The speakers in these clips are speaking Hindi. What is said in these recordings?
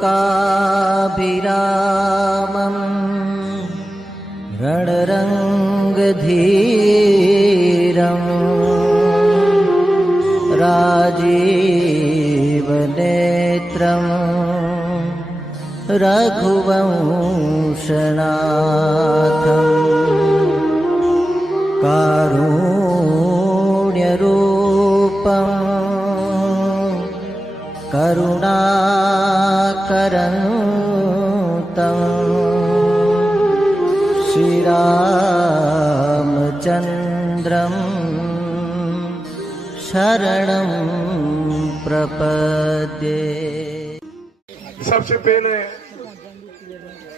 लोकाभिरामम् रणरङ्गधीरम् राजीवनेत्रम् रघुवंशनाथम् कारुण्यरूपम् करुणाकरन्तम् श्रीरामचन्द्रं शरणं प्रपद्ये। सबसे पहले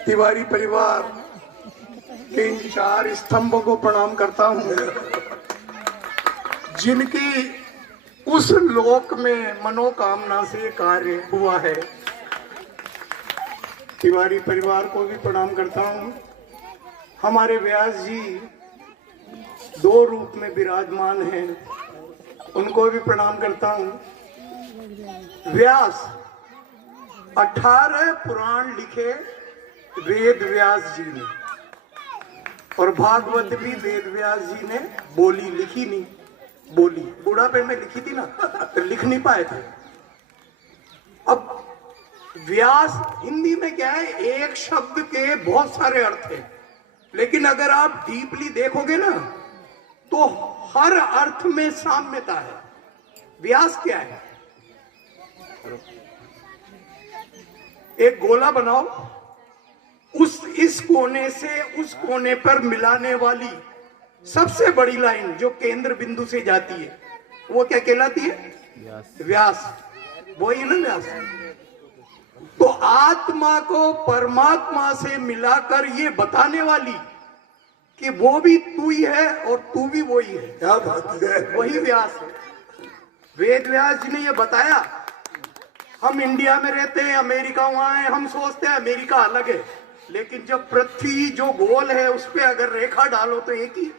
तिवारी परिवार के इन 4 स्तंभों को प्रणाम करता हूँ, जिनकी उस लोक में मनोकामना से कार्य हुआ है। तिवारी परिवार को भी प्रणाम करता हूँ। हमारे व्यास जी 2 रूप में विराजमान हैं, उनको भी प्रणाम करता हूँ। व्यास 18 पुराण लिखे वेद व्यास जी ने, और भागवत भी वेद व्यास जी ने बोली, लिखी नहीं। बोली बुढ़ापे में लिखी थी ना, तो लिख नहीं पाए थे। अब व्यास हिंदी में क्या है, एक शब्द के बहुत सारे अर्थ हैं, लेकिन अगर आप डीपली देखोगे ना तो हर अर्थ में साम्यता है। व्यास क्या है? एक गोला बनाओ, इस कोने से उस कोने पर मिलाने वाली सबसे बड़ी लाइन जो केंद्र बिंदु से जाती है, वो क्या कहलाती है? व्यास। वही है ना व्यास। तो आत्मा को परमात्मा से मिलाकर ये बताने वाली कि वो भी तू ही है और तू भी वही है, क्या बात है, वही व्यास है। वेद व्यास जी ने ये बताया। हम इंडिया में रहते हैं, अमेरिका वहां है, हम सोचते हैं अमेरिका अलग है, लेकिन जब पृथ्वी जो गोल है उस पर अगर रेखा डालो तो एक ही है।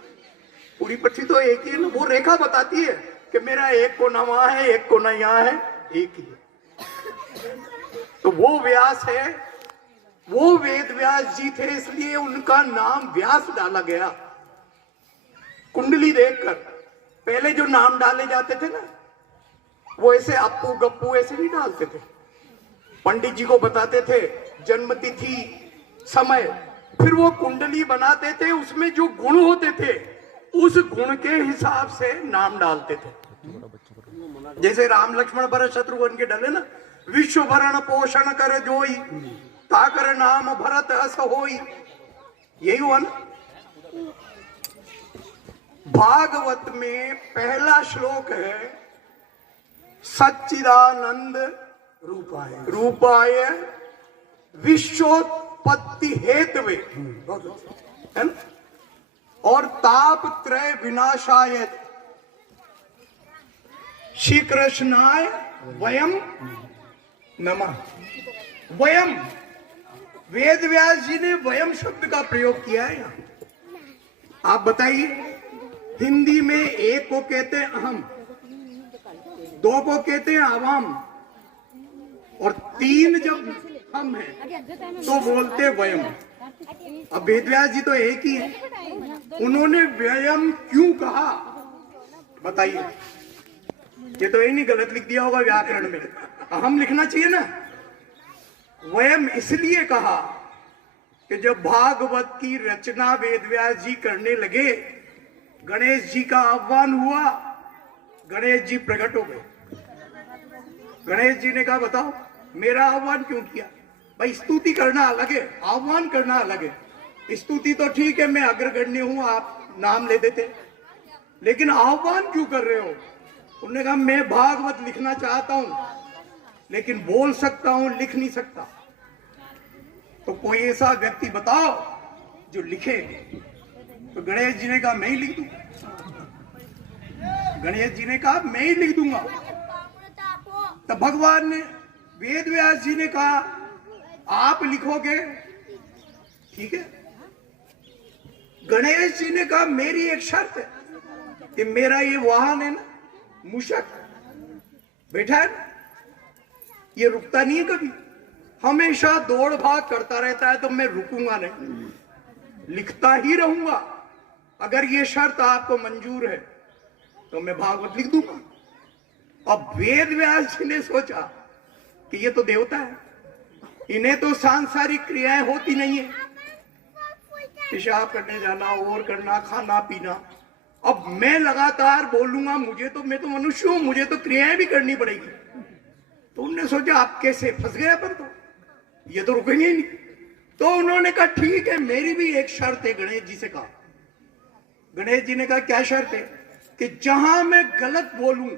पूरी पृथ्वी तो एक ही है ना। वो रेखा बताती है कि मेरा एक कोना वहां है, एक कोना यहाँ है, एक ही है। तो वो व्यास है, वो वेद व्यास जी थे, इसलिए उनका नाम व्यास डाला गया। कुंडली देखकर पहले जो नाम डाले जाते थे ना, वो ऐसे अप्पू गप्पू ऐसे नहीं डालते थे। पंडित जी को बताते थे जन्म तिथि, समय, फिर वो कुंडली बनाते थे, उसमें जो गुण होते थे उस गुण के हिसाब से नाम डालते थे। जैसे राम लक्ष्मण भरत शत्रुघ्न के डले ना, विश्व भरण पोषण कर जोई, ताकर नाम भरत अस होई, यही हुआ ना। भागवत में पहला श्लोक है सच्चिदानंद रूपाय विश्वोत्पत्ति हेतवे, है ना, और ताप त्रय विनाशाय श्री कृष्णाय वयम नमः। वयम, वेद व्यास जी ने वयम शब्द का प्रयोग किया है यहाँ। आप बताइए, हिंदी में एक को कहते हैं अहम, 2 को कहते हैं आवाम, और 3 जब हम हैं तो बोलते वयम। अब वेद व्यास जी तो एक ही है, उन्होंने व्ययम क्यों कहा बताइए? ये तो नहीं गलत लिख दिया होगा व्याकरण में, अहम लिखना चाहिए ना। वयम इसलिए कहा कि जब भागवत की रचना वेद व्यास जी करने लगे, गणेश जी का आह्वान हुआ, गणेश जी प्रकट हो गए। गणेश जी ने कहा बताओ मेरा आह्वान क्यों किया? भाई स्तुति करना अलग है, आह्वान करना अलग है। स्तुति तो ठीक है, मैं अग्रगण्य हूं, आप नाम ले देते, लेकिन आह्वान क्यों कर रहे हो? उन्होंने कहा मैं भागवत लिखना चाहता हूं, लेकिन बोल सकता हूं, लिख नहीं सकता। तो कोई ऐसा व्यक्ति बताओ जो लिखे। तो गणेश जी ने कहा मैं ही लिख दूंगा। गणेश जी ने कहा मैं ही लिख दूंगा। तब भगवान ने, वेद व्यास जी ने कहा आप लिखोगे, ठीक है। गणेश जी ने कहा मेरी एक शर्त है कि मेरा ये वाहन है ना, मूषक बैठा है ना, ये रुकता नहीं है कभी, हमेशा दौड़ भाग करता रहता है, तो मैं रुकूंगा नहीं, लिखता ही रहूंगा। अगर ये शर्त आपको मंजूर है तो मैं भागवत लिख दूंगा। अब वेद व्यास जी ने सोचा कि ये तो देवता है, इन्हें तो सांसारिक क्रियाएं होती नहीं है, पेशाब करने जाना और करना, खाना पीना। अब मैं लगातार बोलूंगा, मैं तो मनुष्य हूं, मुझे तो क्रियाएं भी करनी पड़ेगी। तो उन्होंने सोचा आप कैसे फंस गए अपन, तो ये तो रुकेंगे ही नहीं। तो उन्होंने कहा ठीक है, मेरी भी एक शर्त है। गणेश जी से कहा, गणेश जी ने कहा क्या शर्त है? कि जहां मैं गलत बोलूं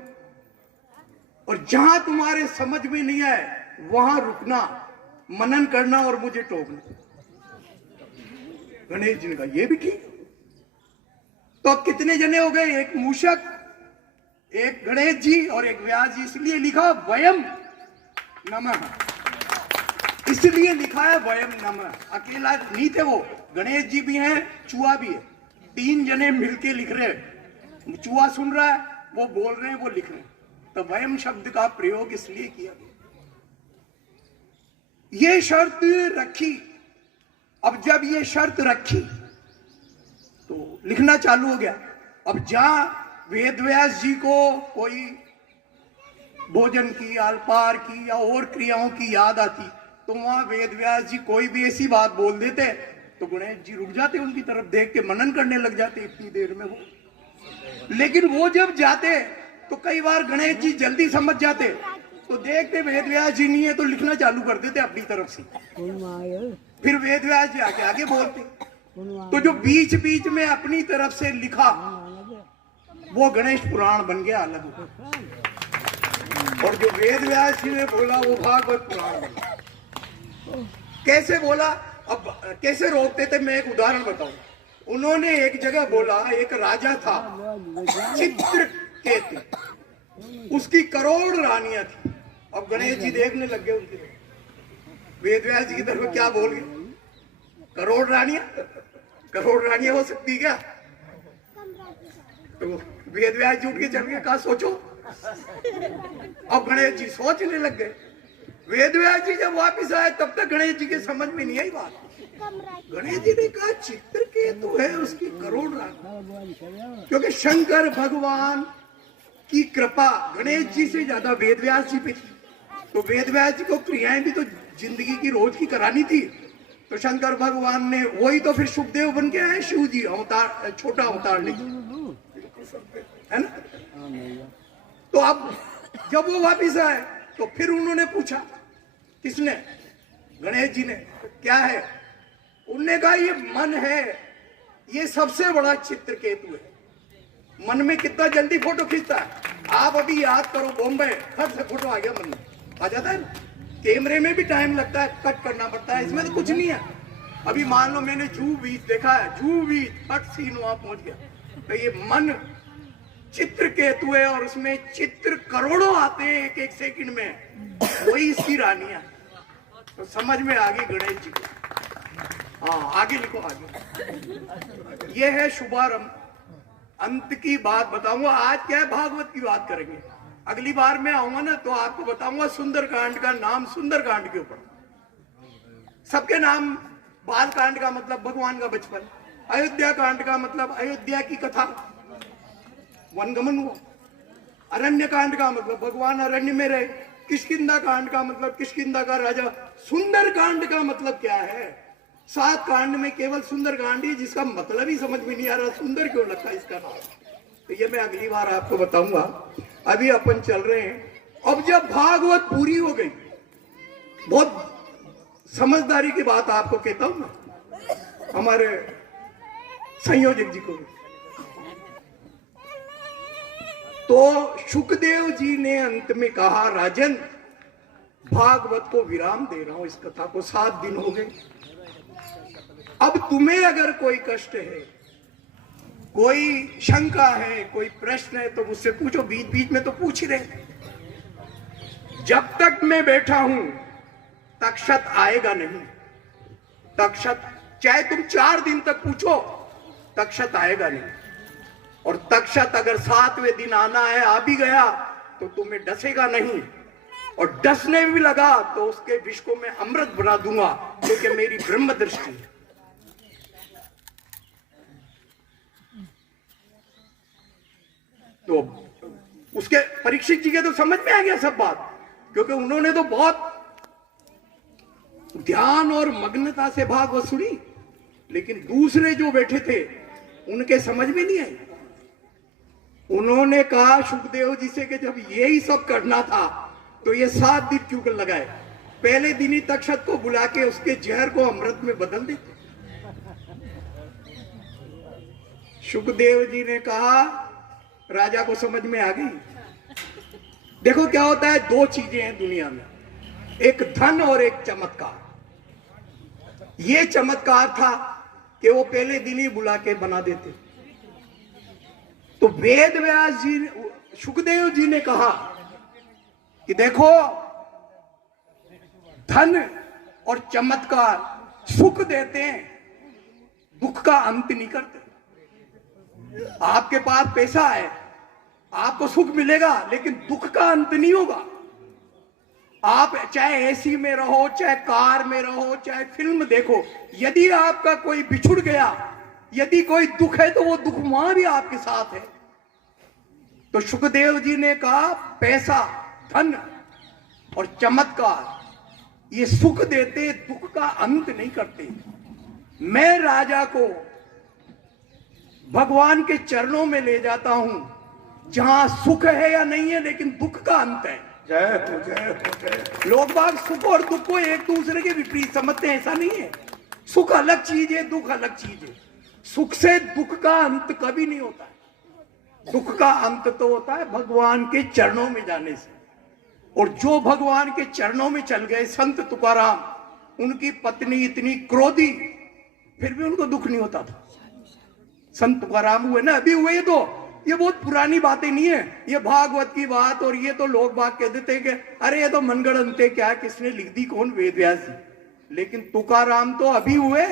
और जहां तुम्हारे समझ में नहीं आए वहां रुकना, मनन करना और मुझे टोकना। गणेश जी ने कहा ये भी ठीक। तो अब कितने जने हो गए? एक मूषक, एक गणेश जी और एक व्यास जी। इसलिए लिखा वयम नमः, इसलिए लिखा है वयम नमः। अकेला नहीं थे वो, गणेश जी भी हैं, चूहा भी है, 3 जने मिलके लिख रहे हैं। चूहा सुन रहा है, वो बोल रहे हैं, वो लिख रहे हैं। तो वयम शब्द का प्रयोग इसलिए किया गया। ये शर्त रखी। अब जब ये शर्त रखी तो लिखना चालू हो गया। अब जहां वेद व्यास जी को कोई भोजन की, अल्पाहार की या और क्रियाओं की याद आती, तो वहां वेद व्यास जी कोई भी ऐसी बात बोल देते तो गणेश जी रुक जाते, उनकी तरफ देख के मनन करने लग जाते इतनी देर में वो। लेकिन वो जब जाते तो कई बार गणेश जी जल्दी समझ जाते, तो देखते वेद व्यास जी नहीं है तो लिखना चालू कर देते अपनी तरफ से। फिर वेद व्यास जी आगे आगे बोलते। तो जो बीच बीच में अपनी तरफ से लिखा वो गणेश पुराण बन गया अलग। और जो वेद व्यास जी ने बोला वो भागवत पुराण बन गया। कैसे बोला? अब कैसे रोकते थे, मैं एक उदाहरण बताऊं। उन्होंने एक जगह बोला, एक राजा था चित्रकेतु, उसकी करोड़ रानियां थी। अब गणेश जी देखने लग गए उनकी तरफ, वेद व्यास जी की तरफ क्या बोल गए? करोड़ रानियां? करोड़ रानियां हो सकती क्या? तो वेद व्यास जी उठ के चल गए, कहा सोचो। अब गणेश जी सोचने लग गए। वेद व्यास जी जब वापिस आए तब तक गणेश जी के समझ में नहीं आई बात। गणेश जी ने कहा चित्रकेतु है, उसकी करोड़ रानी। क्योंकि शंकर भगवान की कृपा गणेश जी से ज्यादा वेद व्यास जी पे थी। तो वेद व्यास जी को क्रियाएं भी तो जिंदगी की रोज की करानी थी। तो शंकर भगवान ने, वही तो फिर सुखदेव बन के आए शिव जी, अवतार, छोटा अवतार लेके, है ना? तो अब जब वो वापिस आए तो फिर उन्होंने पूछा, किसने? गणेश जी ने, क्या है? उन्होंने कहा ये मन है, ये सबसे बड़ा चित्रकेतु है। मन में कितना जल्दी फोटो खींचता है। आप अभी याद करो, बॉम्बे फट से फोटो आ गया, मन में आ जाता है ना। कैमरे में भी टाइम लगता है, कट करना पड़ता है, इसमें तो कुछ नहीं है। अभी मान लो मैंने जूहू बीच देखा है, जूहू बीच फट सीन वहां पहुंच गया। तो ये मन चित्रकेतु है और उसमें चित्र करोड़ों आते हैं एक एक सेकंड में, वही इसकी रानियां। तो समझ में आ गई गणेश जी को। हाँ आगे लिखो, आगे। ये है शुभारंभ। अंत की बात बताऊंगा। आज क्या है, भागवत की बात करेंगे। अगली बार मैं आऊंगा ना तो आपको बताऊंगा सुंदरकांड का नाम, सुंदरकांड के ऊपर। सबके नाम, बाल कांड का मतलब भगवान का बचपन, अयोध्या कांड का मतलब अयोध्या की कथा, वनगमन हुआ। अरण्य कांड का मतलब भगवान अरण्य में रहे। किष्किंधा कांड का मतलब किष्किंधा का राजा। सुंदर कांड का मतलब क्या है? 7 कांड में केवल सुंदर कांड ही, जिसका मतलब ही समझ में नहीं आ रहा, सुंदर क्यों लगता है इसका नाम। तो ये मैं अगली बार आपको बताऊंगा। अभी अपन चल रहे हैं। अब जब भागवत पूरी हो गई, बहुत समझदारी की बात आपको कहता हूं ना, हमारे संयोजक जी को। तो सुखदेव जी ने अंत में कहा, राजन भागवत को विराम दे रहा हूं, इस कथा को 7 दिन हो गए। अब तुम्हें अगर कोई कष्ट है, कोई शंका है, कोई प्रश्न है तो मुझसे पूछो। बीच बीच में तो पूछ ही रहे। जब तक मैं बैठा हूं तक्षत आएगा नहीं। तक्षत चाहे तुम 4 दिन तक पूछो, तक्षत आएगा नहीं। और तक्षत अगर 7वें दिन आना है, आ भी गया तो तुम्हें डसेगा नहीं। और डसने भी लगा तो उसके विष को मैं अमृत बना दूंगा, क्योंकि मेरी ब्रह्म दृष्टि है। तो उसके परीक्षित जी के तो समझ में आ गया सब बात, क्योंकि उन्होंने तो बहुत ध्यान और मग्नता से भागवत सुनी, लेकिन दूसरे जो बैठे थे उनके समझ में नहीं आई। उन्होंने कहा सुखदेव जी से कि जब यही सब करना था तो ये 7 दिन क्यों कर लगाए, पहले दिन ही तक्षक को बुला के उसके जहर को अमृत में बदल देते। सुखदेव जी ने कहा, राजा को समझ में आ गई। देखो क्या होता है, 2 चीजें हैं दुनिया में, एक धन और एक चमत्कार। ये चमत्कार था कि वो पहले दिन ही बुला के बना देते। तो वेद व्यास जी, सुखदेव जी ने कहा कि देखो, धन और चमत्कार सुख देते हैं, दुख का अंत नहीं करते। आपके पास पैसा है, आपको सुख मिलेगा, लेकिन दुख का अंत नहीं होगा। आप चाहे एसी में रहो, चाहे कार में रहो, चाहे फिल्म देखो, यदि आपका कोई बिछुड़ गया, यदि कोई दुख है, तो वो दुख वहां भी आपके साथ है। तो सुखदेव जी ने कहा, पैसा, धन और चमत्कार ये सुख देते, दुख का अंत नहीं करते। मैं राजा को भगवान के चरणों में ले जाता हूं, जहां सुख है या नहीं है, लेकिन दुख का अंत है। जय हो, जय हो, जय हो। लोग बाग सुख और दुख को एक दूसरे के विपरीत समझते हैं, ऐसा नहीं है। सुख अलग चीज है, दुख अलग चीज है। सुख से दुख का अंत कभी नहीं होता है। दुख का अंत तो होता है भगवान के चरणों में जाने से। और जो भगवान के चरणों में चल गए, संत तुकाराम, उनकी पत्नी इतनी क्रोधी, फिर भी उनको दुख नहीं होता था। संत तुकाराम हुए ना, अभी हुए, तो ये बहुत पुरानी बातें नहीं है, ये भागवत की बात। और ये तो लोग बाग कह देते हैं कि अरे ये तो मनगढ़ंत है, क्या किसने लिख दी, कौन, वेद व्यास जी। लेकिन तुकाराम तो अभी हुए।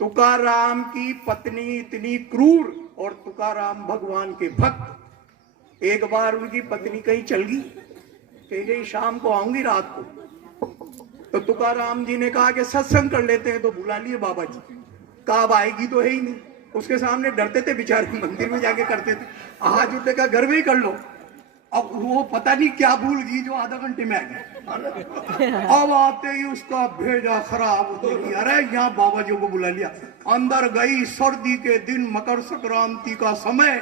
तुकाराम की पत्नी इतनी क्रूर, और तुकाराम भगवान के भक्त। एक बार उनकी पत्नी कहीं चल गई, कह गई शाम को आऊंगी रात को। तो तुकाराम जी ने कहा कि सत्संग कर लेते हैं, तो बुला लिए बाबा जी। कब आएगी तो है ही नहीं, उसके सामने डरते थे बेचारे, मंदिर में जाके करते थे। आज उठने का घर में ही कर लो। अब वो पता नहीं क्या भूल गई जो आधा घंटे में आ गई। अब आते ही उसका भेजा खराब होती थी, अरे यहाँ बाबा जी को बुला लिया। अंदर गई, सर्दी के दिन, मकर संक्रांति का समय,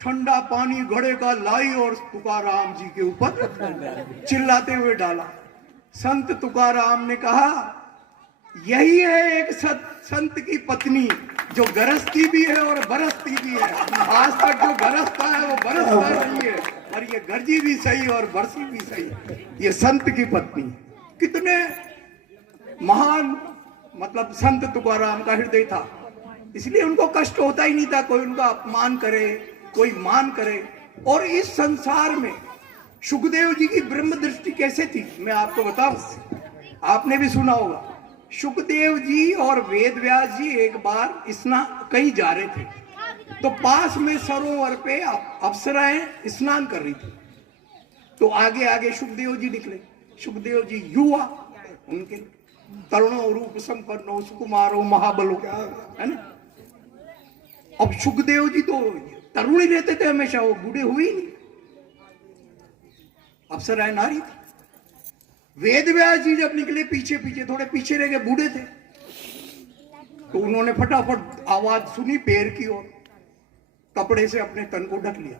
ठंडा पानी घड़े का लाई और तुकाराम जी के ऊपर चिल्लाते हुए डाला। संत तुकाराम ने कहा, यही है एक संत की पत्नी, जो गरजती भी है और बरसती भी है। आज तक जो गरजता है वो बरसता नहीं है, और ये गरजी भी सही और बरसी भी सही। ये संत की पत्नी। कितने महान, मतलब संत तुकाराम का हृदय था, इसलिए उनको कष्ट होता ही नहीं था कोई उनका अपमान करे, कोई मान करे। और इस संसार में सुखदेव जी की ब्रह्म दृष्टि कैसे थी, मैं आपको बताऊं। आपने भी सुना होगा, सुखदेव जी और वेद व्यास जी एक बार कहीं जा रहे थे, तो पास में सरोवर पे अप्सराएं स्नान कर रही थी। तो आगे आगे सुखदेव जी निकले। सुखदेव जी युवा, उनके तरुणो रूप संपन्नो सुकुमारो महाबलो, है ना। अब सुखदेव जी तो तरुण ही रहते थे हमेशा, वो बूढ़े हुए ही नहीं। अप्सराएं नारी थी। वेद व्यास जी जब निकले पीछे पीछे, थोड़े पीछे रह गए, बूढ़े थे, तो उन्होंने फटाफट आवाज सुनी पैर की, और कपड़े से अपने तन को ढक लिया।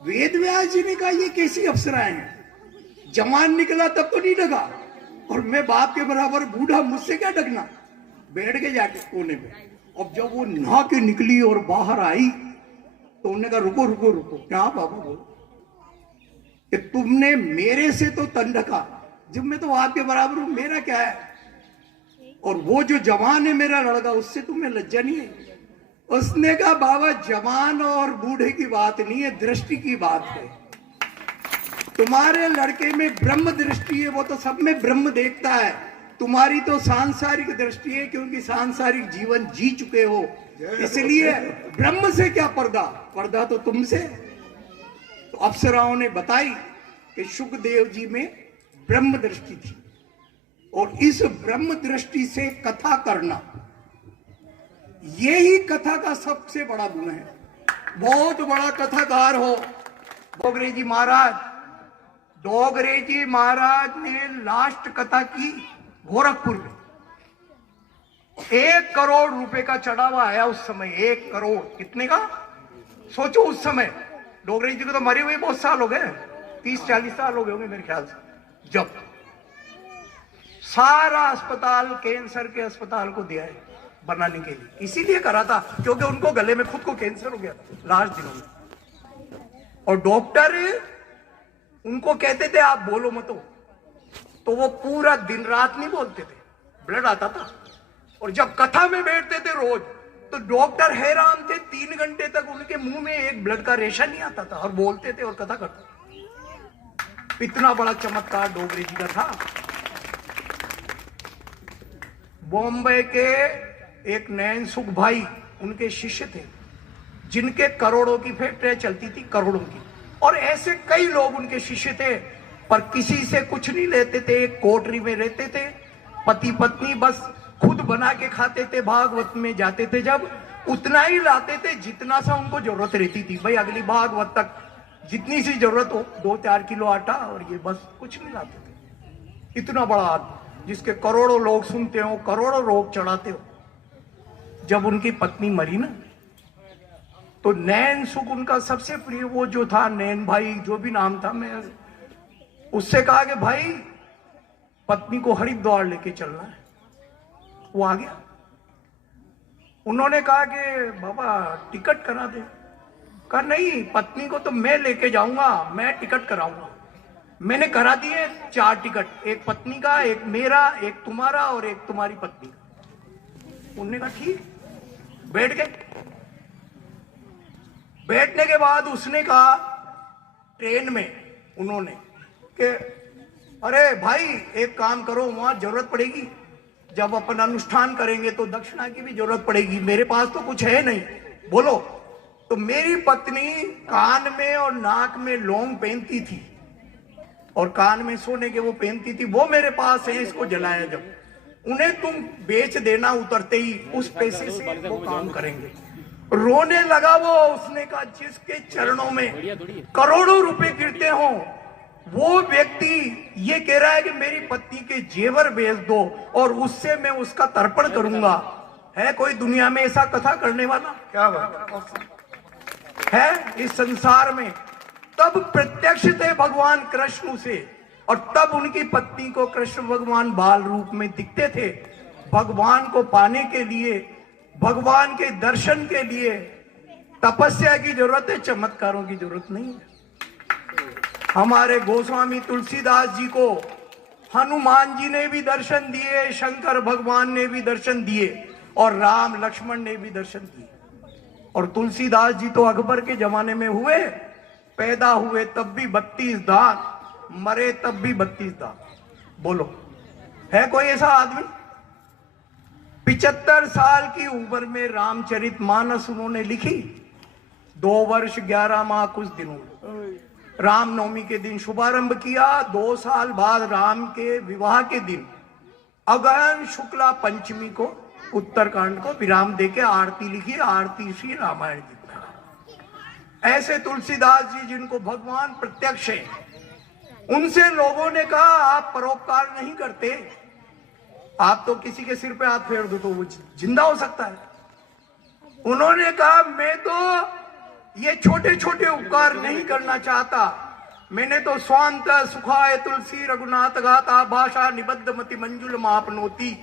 वेद व्यास जी ने कहा, ये कैसी अप्सराएं हैं, जवान निकला तब तो नहीं ढका, और मैं बाप के बराबर बूढ़ा, मुझसे क्या ढकना। बैठ के जाके कोने पे। अब जब वो नहा के निकली और बाहर आई, तो उन्होंने कहा, रुको रुको रुको, क्या बाबा बोलो, कि तुमने मेरे से तो तन ढका, जब मैं तो आपके बराबर हूं, मेरा क्या है। और वो जो जवान है मेरा लड़का, उससे तुम्हें लज्जा नहीं है। उसने कहा, बाबा जवान और बूढ़े की बात नहीं है, दृष्टि की बात है। तुम्हारे लड़के में ब्रह्म दृष्टि है, वो तो सब में ब्रह्म देखता है। तुम्हारी तो सांसारिक दृष्टि है, क्योंकि सांसारिक जीवन जी चुके हो, इसलिए ब्रह्म से क्या पर्दा, पर्दा तो तुमसे। तो अप्सराओं ने बताई कि सुखदेव जी में ब्रह्म दृष्टि थी और इस ब्रह्म दृष्टि से कथा करना, यही कथा का सबसे बड़ा गुण है। बहुत बड़ा कथाकार हो डोगरे जी महाराज। डोगरे जी महाराज ने लास्ट कथा की गोरखपुर में। 1 करोड़ रुपए का चढ़ावा आया उस समय। 1 करोड़ कितने का सोचो उस समय। डोगरे जी को तो मरे हुए बहुत साल हो गए, 30-40 साल हो गए होंगे मेरे ख्याल से। जब सारा अस्पताल कैंसर के अस्पताल को दिया है बनाने के लिए, इसीलिए करा था क्योंकि उनको गले में खुद को कैंसर हो गया लास्ट दिनों में। और डॉक्टर उनको कहते थे आप बोलो मत, तो वो पूरा दिन रात नहीं बोलते थे, ब्लड आता था। और जब कथा में बैठते थे रोज, तो डॉक्टर हैरान थे, 3 घंटे तक उनके मुंह में एक ब्लड का रेशा नहीं आता था और बोलते थे और कथा करते। इतना बड़ा चमत्कार डोगरे जी का था। बॉम्बे के एक नैन सुख भाई उनके शिष्य थे, जिनके करोड़ों की फैक्ट्रियां चलती थी, करोड़ों की। और ऐसे कई लोग उनके शिष्य थे, पर किसी से कुछ नहीं लेते थे, एक कोठरी में रहते थे, पति पत्नी बस खुद बना के खाते थे। भागवत में जाते थे जब, उतना ही लाते थे जितना सा उनको जरूरत रहती थी। भाई अगली भागवत तक जितनी सी जरूरत हो, 2-4 किलो आटा, और ये बस कुछ नहीं लाते थे। इतना बड़ा आदमी जिसके करोड़ों लोग सुनते हो, करोड़ों लोग चढ़ाते हो। जब उनकी पत्नी मरी ना, तो नैन सुख उनका सबसे प्रिय वो जो था, नैन भाई जो भी नाम था, मैं उससे कहा कि भाई पत्नी को हरिद्वार लेके चलना है। वो आ गया। उन्होंने कहा कि बाबा टिकट करा दे। कहा नहीं, पत्नी को तो मैं लेके जाऊंगा, मैं टिकट कराऊंगा। मैंने करा दिए 4 टिकट, एक पत्नी का, एक मेरा, एक तुम्हारा और एक तुम्हारी पत्नी का। उन्होंने कहा ठीक। बैठ गए। बैठने के बाद उसने कहा ट्रेन में उन्होंने कि अरे भाई एक काम करो, वहां जरूरत पड़ेगी, जब अपन अनुष्ठान करेंगे तो दक्षिणा की भी जरूरत पड़ेगी, मेरे पास तो कुछ है नहीं, बोलो। तो मेरी पत्नी कान में और नाक में लौंग पहनती थी और कान में सोने के वो पहनती थी, वो मेरे पास है, इसको जलाया जब, उन्हें तुम बेच देना उतरते ही, उस पैसे से वो काम करेंगे। रोने लगा वो। उसने कहा जिसके चरणों में करोड़ों रुपए गिरते हो, वो व्यक्ति ये कह रहा है कि मेरी पत्नी के जेवर बेच दो और उससे मैं उसका तर्पण करूंगा। है कोई दुनिया में ऐसा कथा करने वाला? क्या बात है इस संसार में? तब प्रत्यक्ष थे भगवान कृष्ण से, और तब उनकी पत्नी को कृष्ण भगवान बाल रूप में दिखते थे। भगवान को पाने के लिए, भगवान के दर्शन के लिए तपस्या की जरूरत है, चमत्कारों की जरूरत नहीं है। हमारे गोस्वामी तुलसीदास जी को हनुमान जी ने भी दर्शन दिए, शंकर भगवान ने भी दर्शन दिए, और राम लक्ष्मण ने भी दर्शन दिए। और तुलसीदास जी तो अकबर के जमाने में हुए, पैदा हुए तब भी 32 दांत, मरे तब भी 32 दांत। बोलो है कोई ऐसा आदमी? 75 साल की उम्र में रामचरितमानस उन्होंने लिखी, 2 वर्ष 11 माह कुछ दिनों में। रामनवमी के दिन शुभारंभ किया, 2 साल बाद राम के विवाह के दिन अगहन शुक्ला पंचमी को उत्तरकांड को विराम देके आरती लिखी, आरती श्री रामायण जी को। ऐसे तुलसीदास जी जिनको भगवान प्रत्यक्ष है, उनसे लोगों ने कहा आप परोपकार नहीं करते, आप तो किसी के सिर पे हाथ फेर दो तो वो जिंदा हो सकता है। उन्होंने कहा मैं तो ये छोटे छोटे उपकार नहीं करना चाहता, मैंने तो स्वांत सुखाय तुलसी रघुनाथ गाथा भाषा निबद्ध मति मंजुल मापनोती,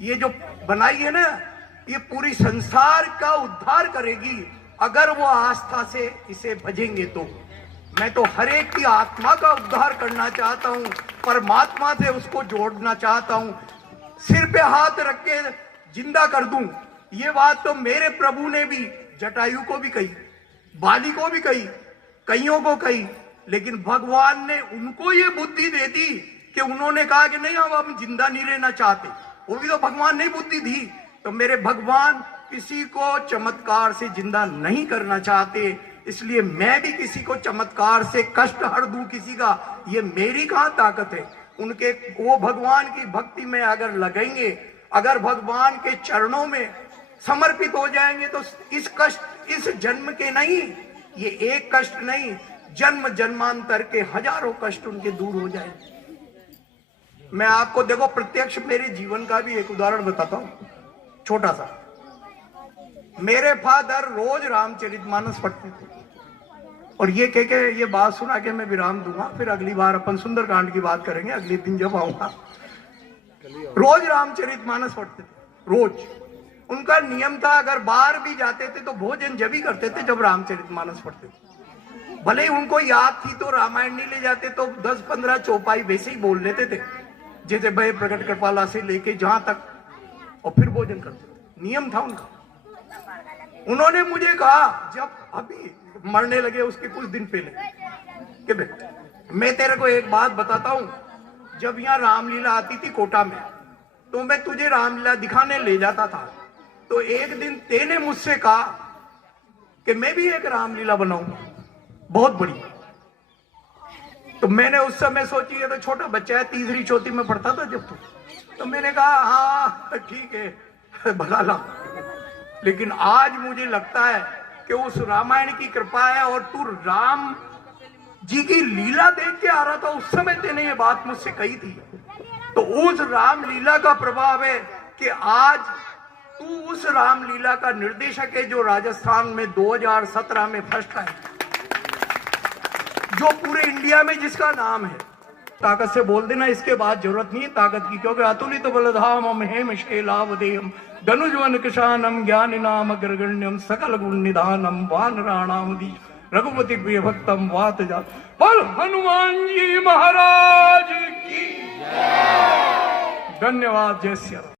ये जो बनाई है ना, ये पूरी संसार का उद्धार करेगी अगर वो आस्था से इसे भजेंगे तो। मैं तो हर एक की आत्मा का उद्धार करना चाहता हूँ, परमात्मा से उसको जोड़ना चाहता हूँ, सिर पे हाथ रख के जिंदा कर दूं। ये बात तो मेरे प्रभु ने भी जटायु को भी कही, बाली को भी कही, कईयों को कही, लेकिन भगवान ने उनको ये बुद्धि दे दी कि उन्होंने कहा कि नहीं हम जिंदा नहीं रहना चाहते। वो भी तो भगवान ने बुद्धि दी। तो मेरे भगवान किसी को चमत्कार से जिंदा नहीं करना चाहते, इसलिए मैं भी किसी को चमत्कार से कष्ट हर दूं किसी का, ये मेरी कहां ताकत है। उनके वो भगवान की भक्ति में अगर लगेंगे, अगर भगवान के चरणों में समर्पित हो जाएंगे तो इस कष्ट इस जन्म के नहीं, ये एक कष्ट नहीं, जन्म जन्मांतर के हजारों कष्ट उनके दूर हो जाएंगे। मैं आपको देखो प्रत्यक्ष मेरे जीवन का भी एक उदाहरण बताता हूं, छोटा सा। मेरे फादर रोज रामचरितमानस पढ़ते थे और ये कह के ये बात सुना के मैं विराम दूंगा, फिर अगली बार अपन सुंदरकांड की बात करेंगे अगले दिन जब आऊंगा। रोज रामचरितमानस पढ़ते थे, रोज। उनका नियम था अगर बाहर भी जाते थे तो भोजन जब ही करते थे जब रामचरितमानस पढ़ते थे। भले ही उनको याद थी तो रामायण नहीं ले जाते तो 10-15 चौपाई वैसे ही बोल लेते थे, जैसे भय प्रकट कृपाला से लेके जहां तक, और फिर भोजन करते थे। नियम था उनका। उन्होंने मुझे कहा जब अभी मरने लगे उसके कुछ दिन पहले कि मैं तेरे को एक बात बताता हूं, जब यहाँ रामलीला आती थी कोटा में तो मैं तुझे रामलीला दिखाने ले जाता था, तो एक दिन तेने मुझसे कहा कि मैं भी एक रामलीला बनाऊंगा बहुत बड़ी। तो मैंने उस समय सोची है तो छोटा बच्चा है, तीसरी चौथी में पढ़ता था जब तो मैंने कहा हाँ ठीक है भला ला। लेकिन आज मुझे लगता है कि उस रामायण की कृपा है, और तू राम जी की लीला देख के आ रहा था उस समय तेने ये बात मुझसे कही थी, तो उस रामलीला का प्रभाव है कि आज तू उस रामलीला का निर्देशक है जो राजस्थान में 2017 में फर्स्ट आए, जो पूरे इंडिया में जिसका नाम है। ताकत से बोल देना, इसके बाद जरूरत नहीं है ताकत की, क्योंकि अतुलित बलधामम हेम शैलावदेयम धनुजवन किशानम ज्ञानिनाम अग्रगण्यम सकल गुण निधानम वानराणामधि रघुपति प्रिय भक्तम वात जा। बोल हनुमान जी महाराज की धन्यवाद। जय श्री राम।